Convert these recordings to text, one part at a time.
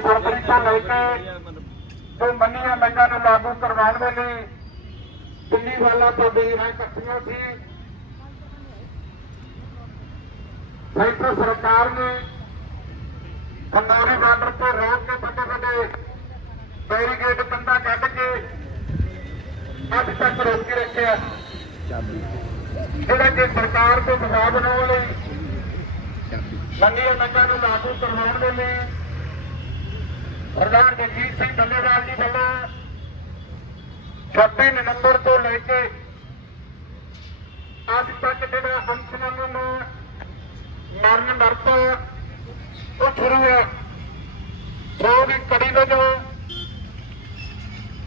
ਫਰਵਰੀ ਤੋਂ ਲੈ ਕੇ ਜੋ ਮੰਨੀਆਂ ਮੰਗਾਂ ਨੂੰ ਲਾਗੂ ਕਰਵਾਉਣ ਦੇ ਲਈ ਦਿੱਲੀ ਵਾਲਾ ਤੋਂ ਬੇਰਾਂ ਇਕੱਠੀਆਂ ਸੀ ਸੈਂਟਰ ਸਰਕਾਰ ਨੇ ਖੰਡੋਰੀ ਬਾਰਡਰ ਤੇ ਰੋਕ ਕੇ ਵੱਡੇ ਵੱਡੇ ਬੈਰੀਗੇਡ ਕੰਧਾਂ ਕੱਢ ਕੇ ਅੱਜ ਤੱਕ ਰੋਕ ਕੇ ਰੱਖਿਆ ਜਿਹੜਾ ਕਿ ਸਰਕਾਰ ਦੇ ਦਬਾਅ ਬਣਾਉਣ ਲਈ ਮੰਡੀਆਂ ਮੰਗਾਂ ਨੂੰ ਲਾਗੂ ਕਰਵਾਉਣ ਦੇ ਲਈ ਸਰਦਾਰ ਜਗਜੀਤ ਸਿੰਘ ਡੱਲੇਵਾਲ ਜੀ ਵੱਲੋਂ 26 ਨਵੰਬਰ ਤੋਂ ਲੈ ਕੇ ਅੱਜ ਤੱਕ ਜਿਹੜਾ ਅੰਸ਼ਨਨ ਮਰਨ ਵਰਤ ਉਹ ਸ਼ੁਰੂ ਹੈ ਸੋ ਦੀ ਕੜੀ ਵਜੋਂ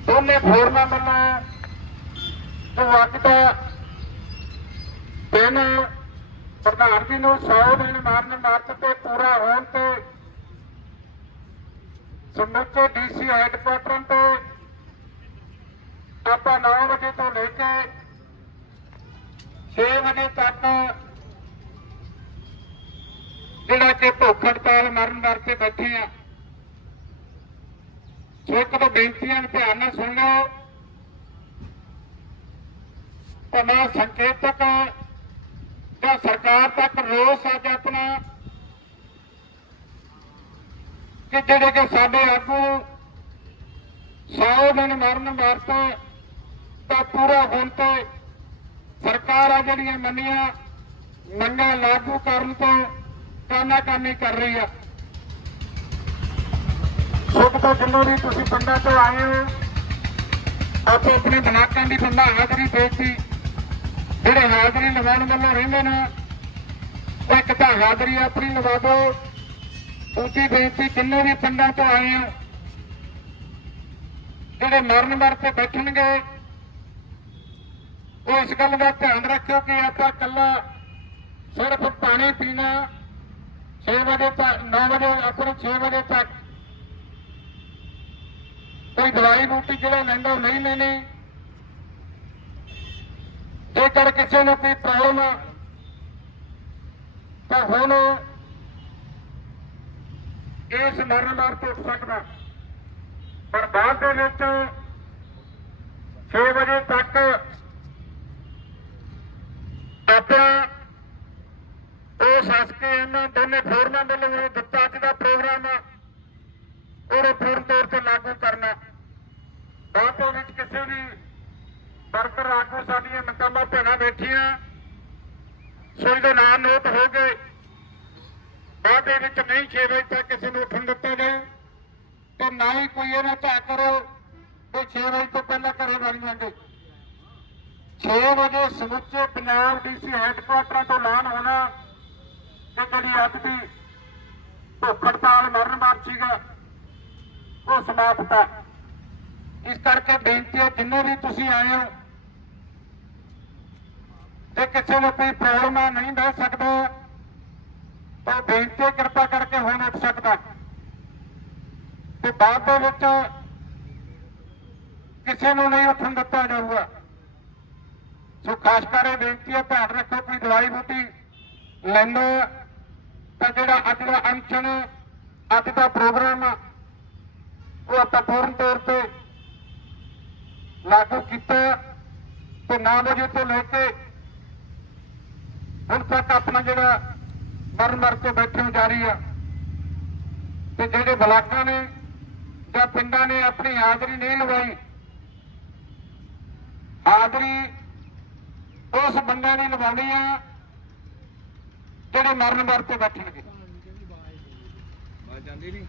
ਦੋਨੇ ਫੋਰਮਾਂ ਵੱਲੋਂ ਜੋ ਅੱਜ ਦਾ ਦਿਨ ਪ੍ਰਧਾਨ ਜੀ ਨੂੰ 100 ਦਿਨ ਮਾਰਨ ਵਰਤ ਤੇ ਪੂਰਾ ਹੋਣ ਤੇ ਸਮੁੱਚੇ ਡੀਸੀ ਹੈੱਡਕੁਆਟਰ ਤੋਂ ਆਪਾਂ 9 ਵਜੇ ਤੋਂ ਲੈ ਕੇ 6 ਵਜੇ ਤੱਕ ਜਿਹੜਾ ਕਿ ਭੁੱਖ ਹੜਤਾਲ ਮਰਨ ਵਾਸਤੇ ਬੈਠੇ ਆ। ਸੋ ਇੱਕ ਤੋਂ ਬੇਨਤੀਆਂ ਧਿਆਨ ਨਾਲ ਸੁਣ ਲਓ। ਤੇ ਮੈਂ ਸੰਕੇਤਕ ਜਾਂ ਸਰਕਾਰ ਤੱਕ ਰੋਸ ਅੱਜ ਆਪਣਾ। ਕਿ ਜਿਹੜੇ ਕਿ ਸਾਡੇ ਆਗੂ 100 ਦਿਨ ਮਰਨ ਵਾਸਤੇ ਤਾਂ ਪੂਰਾ ਹੋਣ ਤੇ ਸਰਕਾਰ ਆ ਜਿਹੜੀਆਂ ਮੰਨੀਆਂ ਮੰਗਾਂ ਲਾਗੂ ਕਰਨ ਤੋਂ ਕਾਨਾ ਕਾਨੀ ਕਰ ਰਹੀ ਆ। ਸੁਖ ਤੋਂ ਜਿੰਨੋਂ ਵੀ ਤੁਸੀਂ ਪਿੰਡਾਂ ਤੋਂ ਆਏ ਹੋ ਆਪੋ ਆਪਣੇ ਬਲਾਕਾਂ ਦੀ ਬੰਦਾ ਹਾਜ਼ਰੀ ਦੇਤੀ ਜਿਹੜੇ ਹਾਜ਼ਰੀ ਲਵਾਉਣ ਵੱਲੋਂ ਰਹਿੰਦੇ ਨੇ ਇੱਕ ਤਾਂ ਹਾਜ਼ਰੀ ਆਪਣੀ ਲਵਾ ਦਿਓ ਦੂਜੀ ਬੇਨਤੀ ਜਿੰਨੇ ਵੀ ਪਿੰਡਾਂ ਤੋਂ ਆਏ ਆ, ਜਿਹੜੇ ਮਰਨ ਮਰ ਵਰਤੇ ਬੈਠਣਗੇ, ਉਹ ਇਸ ਗੱਲ ਦਾ ਧਿਆਨ ਰੱਖਿਓ ਕਿ ਆਪਾਂ ਕੱਲਾ ਸਿਰਫ ਪਾਣੀ ਪੀਣਾ 6 ਵਜੇ ਤੱਕ 9 ਵਜੇ, ਆਪਣੇ 6 ਵਜੇ ਤੱਕ। ਕੋਈ ਦਵਾਈ ਬੂਟੀ ਜਿਹੜਾ ਲੈਂਦਾ ਉਹ ਨਹੀਂ ਲੈਣੀ। ਜੇਕਰ ਕਿਸੇ ਨੂੰ ਕੋਈ ਪ੍ਰੋਬਲਮ ਤਾਂ ਹੁਣ ਇਸ ਮਰਨ ਨਾਲ ਟੁੱਟ ਸਕਦਾ। ਪਰ ਬਾਅਦ ਦੇ ਵਿੱਚ 6 ਵਜੇ ਤੱਕ ਆਪਾਂ ਉਹ ਸੱਸ ਇਹਨਾਂ ਦੋਨੇ ਫੋਰਮਾਂ ਵੱਲੋਂ ਦਿੱਤਾ ਅੱਜ ਦਾ ਪ੍ਰੋਗਰਾਮ ਆ ਉਹਨੂੰ ਪੂਰਨ ਤੌਰ ਤੇ ਲਾਗੂ ਕਰਨਾ। ਬਾਅਦ ਦੇ ਵਿੱਚ ਕਿਸੇ ਵੀ ਵਰਕਰ ਆਗੂ ਸਾਡੀਆਂ ਨਕਾਮਾ ਭੈਣਾਂ ਬੈਠੀਆਂ ਸੋ ਇਹਦੇ ਨਾਂ ਨੋਟ ਹੋ ਗਏ। ਬਾਅਦ ਦੇ ਵਿੱਚ ਨਹੀਂ 6 ਵਜੇ ਤੱਕ ਕਿਸੇ ਨੂੰ ਉੱਠਣ ਦਿੱਤਾ ਜਾਏ, ਤੇ ਨਾ ਹੀ ਕੋਈ ਇਹਨਾਂ ਝਾ ਕਰੋ ਵੀ 6 ਵਜੇ ਤੋਂ ਪਹਿਲਾਂ ਘਰੇ ਵੜ ਜਾਂਦੇ। 6 ਵਜੇ ਸਮੁੱਚੇ ਪੰਜਾਬ ਡੀਸੀ ਹੈੱਡਕੁਆਟਰਾਂ ਤੋਂ ਐਲਾਨ ਹੋਣਾ ਕਿ ਜਿਹੜੀ ਅੱਜ ਦੀ ਭੁੱਖ ਹੜਤਾਲ ਮਰਨ ਮਾਰ ਸੀਗਾ ਉਹ ਸਮਾਪਤ ਹੈ ਇਸ ਕਰਕੇ ਬੇਨਤੀ ਹੈ, ਜਿੰਨੇ ਵੀ ਤੁਸੀਂ ਆਏ ਹੋ ਤੇ ਕਿਸੇ ਨੂੰ ਕੋਈ ਪ੍ਰੋਬਲਮ ਨਹੀਂ ਬਹਿ ਸਕਦਾ। ਤਾਂ ਬੇਨਤੀ ਹੈ ਕਿਰਪਾ ਕਰਕੇ ਹੁਣ ਉੱਠ ਸਕਦਾ ਤੇ ਬਾਅਦ ਦੇ ਵਿੱਚ ਕਿਸੇ ਨੂੰ ਨਹੀਂ ਉੱਠਣ ਦਿੱਤਾ ਜਾਊਗਾ। ਸੋ ਖਾਸ ਕਰ ਬੇਨਤੀ ਹੈ, ਧਿਆਨ ਰੱਖੋ ਕੋਈ ਦਵਾਈ ਬੂਟੀ ਲੈਂਦਾ ਤਾਂ ਜਿਹੜਾ ਅੱਜ ਦਾ ਅਨਸ਼ਨ ਅੱਜ ਦਾ ਪ੍ਰੋਗਰਾਮ ਉਹ ਆਪਾਂ ਪੂਰਨ ਤੌਰ ਤੇ ਲਾਗੂ ਕੀਤਾ ਤੇ 9 ਵਜੇ ਤੋਂ ਲੈ ਕੇ ਹੁਣ ਤੱਕ ਆਪਣਾ ਜਿਹੜਾ ਮਰਨ ਮਰ ਕੇ ਬੈਠੇ ਨੂੰ ਆ। ਤੇ ਜਿਹੜੇ ਬਲਾਕਾਂ ਨੇ ਜਾਂ ਪਿੰਡਾਂ ਨੇ ਆਪਣੀ ਹਾਜ਼ਰੀ ਨਹੀਂ ਲਵਾਈ, ਹਾਜ਼ਰੀ ਉਸ ਬੰਦਿਆਂ ਨੇ ਲਵਾਉਣੀ ਆ ਜਿਹੜੇ ਮਰਨ ਮਰ ਤੇ ਬੈਠਣਗੇ। ਬਾਤ ਜਾਂਦੀ ਨਹੀਂ।